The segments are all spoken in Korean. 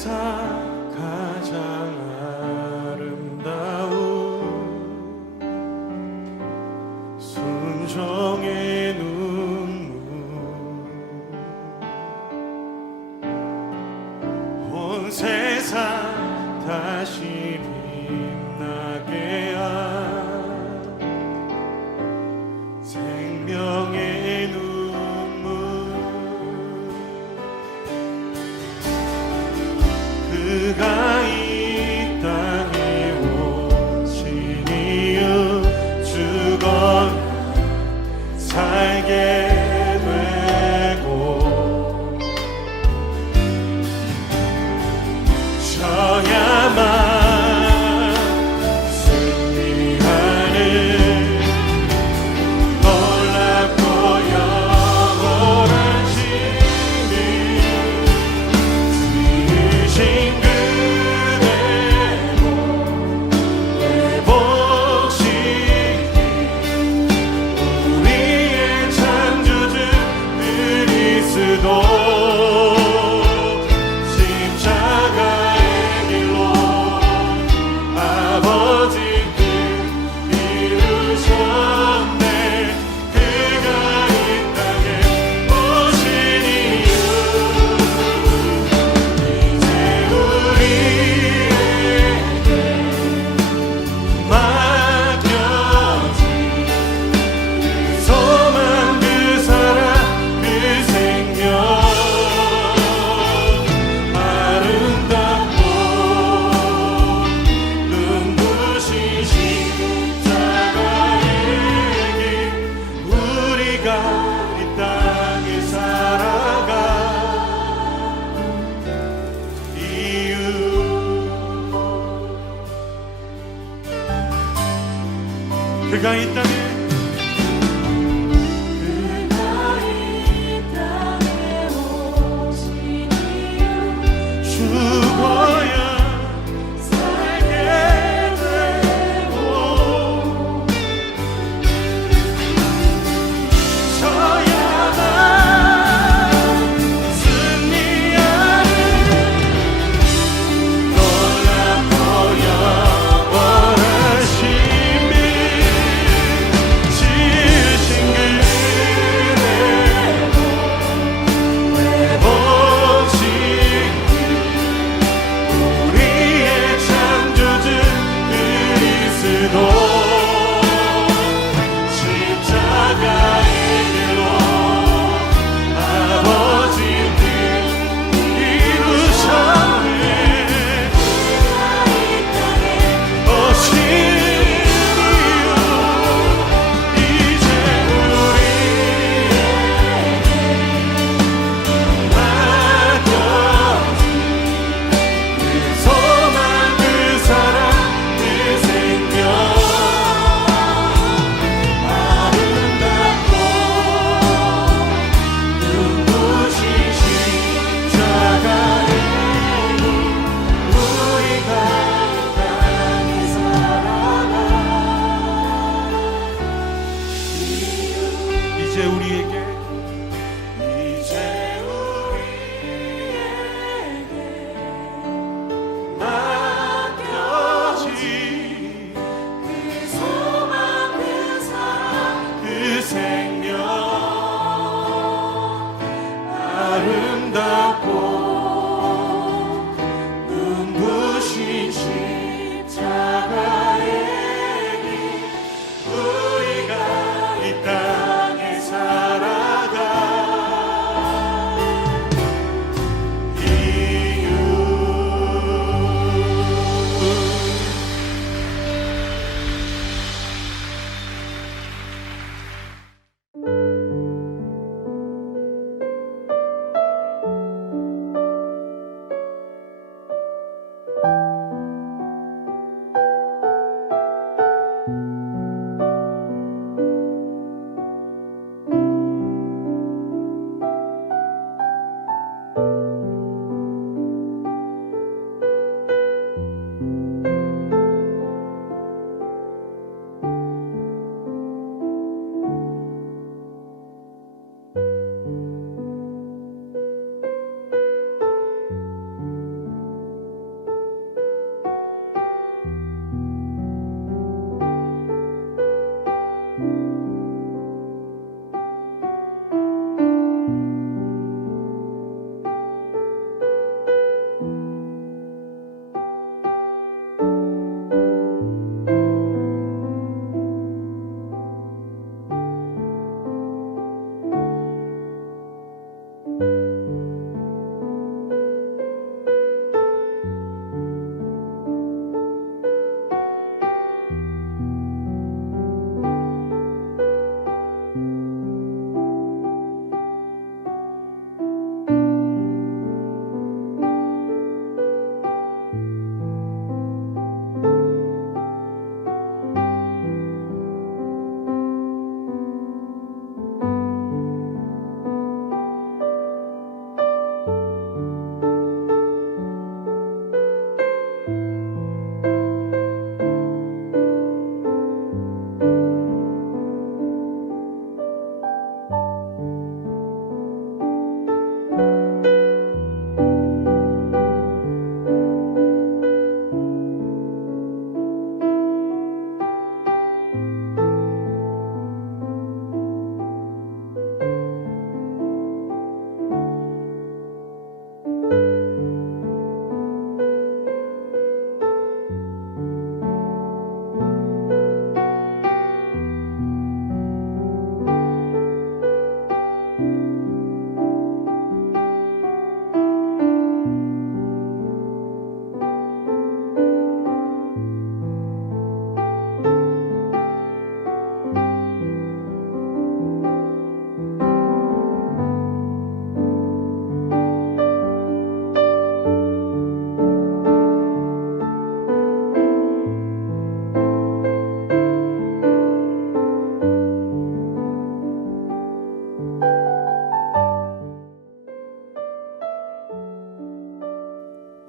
세상 가장 아름다운 순종의 눈물 온 세상 다시 빛나게 한 생명의 눈물 그가 이 땅에 오신 이유 죽어 살게 되고 저야만 그가 이 땅에 오신 이유 죽어야 살게 되고 저야만 승리하는 놀랍고 영원하신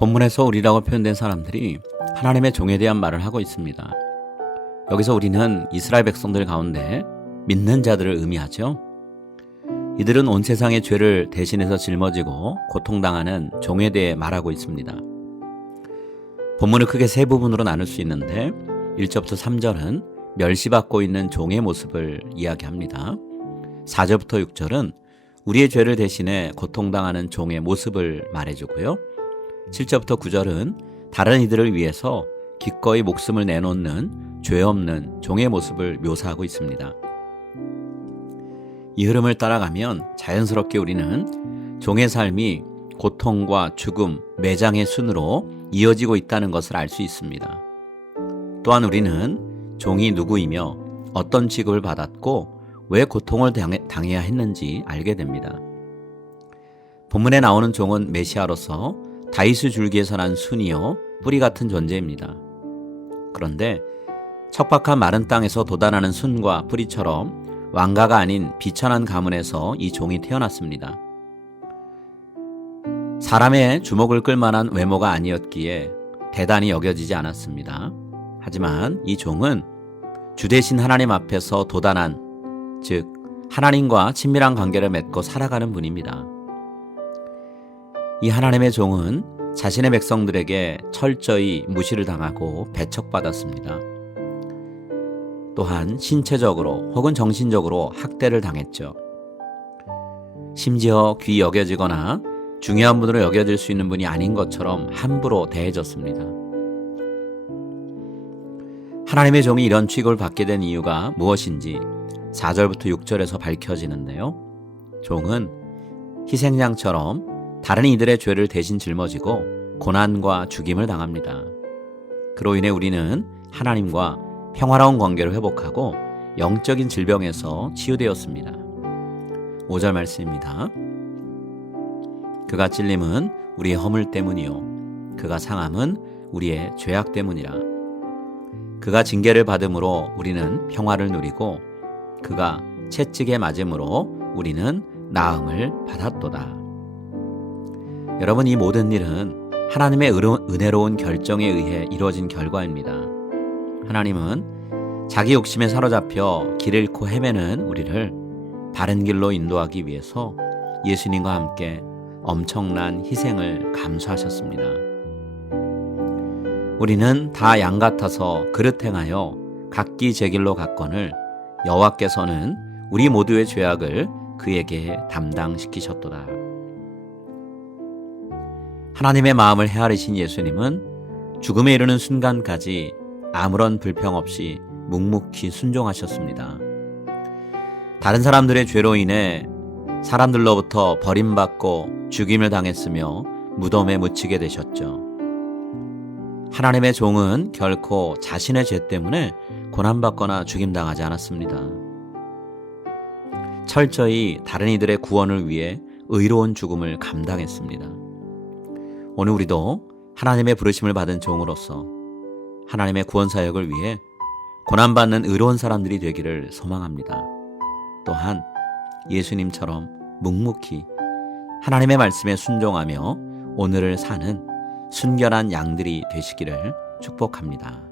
본문에서 우리라고 표현된 사람들이 하나님의 종에 대한 말을 하고 있습니다. 여기서 우리는 이스라엘 백성들 가운데 믿는 자들을 의미하죠. 이들은 온 세상의 죄를 대신해서 짊어지고 고통당하는 종에 대해 말하고 있습니다. 본문을 크게 세 부분으로 나눌 수 있는데 1절부터 3절은 멸시받고 있는 종의 모습을 이야기합니다. 4절부터 6절은 우리의 죄를 대신해 고통당하는 종의 모습을 말해주고요. 7절부터 9절은 다른 이들을 위해서 기꺼이 목숨을 내놓는 죄 없는 종의 모습을 묘사하고 있습니다. 이 흐름을 따라가면 자연스럽게 우리는 종의 삶이 고통과 죽음, 매장의 순으로 이어지고 있다는 것을 알 수 있습니다. 또한 우리는 종이 누구이며 어떤 취급을 받았고 왜 고통을 당해야 했는지 알게 됩니다. 본문에 나오는 종은 메시아로서 다윗의 줄기에서 난 순이요 뿌리 같은 존재입니다. 그런데 척박한 마른 땅에서 돋아나는 순과 뿌리처럼 왕가가 아닌 비천한 가문에서 이 종이 태어났습니다. 사람의 주목을 끌만한 외모가 아니었기에 대단히 여겨지지 않았습니다. 하지만 이 종은 주 대신 하나님 앞에서 도단한, 즉 하나님과 친밀한 관계를 맺고 살아가는 분입니다. 이 하나님의 종은 자신의 백성들에게 철저히 무시를 당하고 배척받았습니다. 또한 신체적으로 혹은 정신적으로 학대를 당했죠. 심지어 귀 여겨지거나 중요한 분으로 여겨질 수 있는 분이 아닌 것처럼 함부로 대해졌습니다. 하나님의 종이 이런 취급을 받게 된 이유가 무엇인지 4절부터 6절에서 밝혀지는데요. 종은 희생양처럼 다른 이들의 죄를 대신 짊어지고 고난과 죽임을 당합니다. 그로 인해 우리는 하나님과 평화로운 관계를 회복하고 영적인 질병에서 치유되었습니다. 5절 말씀입니다. 그가 찔림은 우리의 허물 때문이요 그가 상함은 우리의 죄악 때문이라. 그가 징계를 받음으로 우리는 평화를 누리고 그가 채찍에 맞음으로 우리는 나음을 받았도다. 여러분, 이 모든 일은 하나님의 은혜로운 결정에 의해 이루어진 결과입니다. 하나님은 자기 욕심에 사로잡혀 길을 잃고 헤매는 우리를 바른 길로 인도하기 위해서 예수님과 함께 엄청난 희생을 감수하셨습니다. 우리는 다 양 같아서 그릇 행하여 각기 제 길로 갔거늘 여호와께서는 우리 모두의 죄악을 그에게 담당시키셨도다. 하나님의 마음을 헤아리신 예수님은 죽음에 이르는 순간까지 아무런 불평 없이 묵묵히 순종하셨습니다. 다른 사람들의 죄로 인해 사람들로부터 버림받고 죽임을 당했으며 무덤에 묻히게 되셨죠. 하나님의 종은 결코 자신의 죄 때문에 고난받거나 죽임당하지 않았습니다. 철저히 다른 이들의 구원을 위해 의로운 죽음을 감당했습니다. 오늘 우리도 하나님의 부르심을 받은 종으로서 하나님의 구원 사역을 위해 고난받는 의로운 사람들이 되기를 소망합니다. 또한 예수님처럼 묵묵히 하나님의 말씀에 순종하며 오늘을 사는 순결한 양들이 되시기를 축복합니다.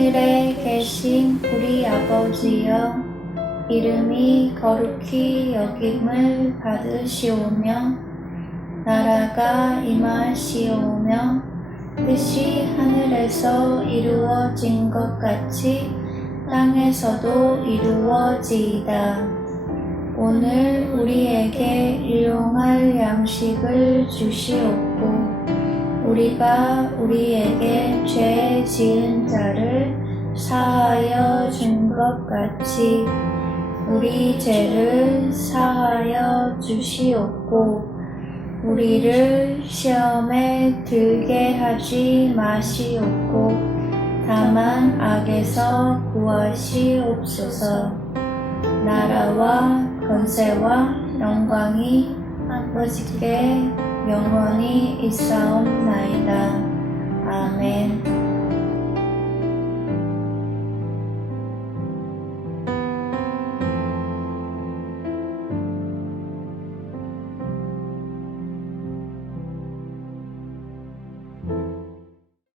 하늘에 계신 우리 아버지여, 이름이 거룩히 여김을 받으시오며 나라가 임하시오며 뜻이 하늘에서 이루어진 것 같이 땅에서도 이루어지이다. 오늘 우리에게 일용할 양식을 주시옵고 우리가 우리에게 죄 지은 자를 사하여 준 것 같이 우리 죄를 사하여 주시옵고 우리를 시험에 들게 하지 마시옵고 다만 악에서 구하시옵소서. 나라와 권세와 영광이 아버지께 영원히 있사옵나이다. 아멘.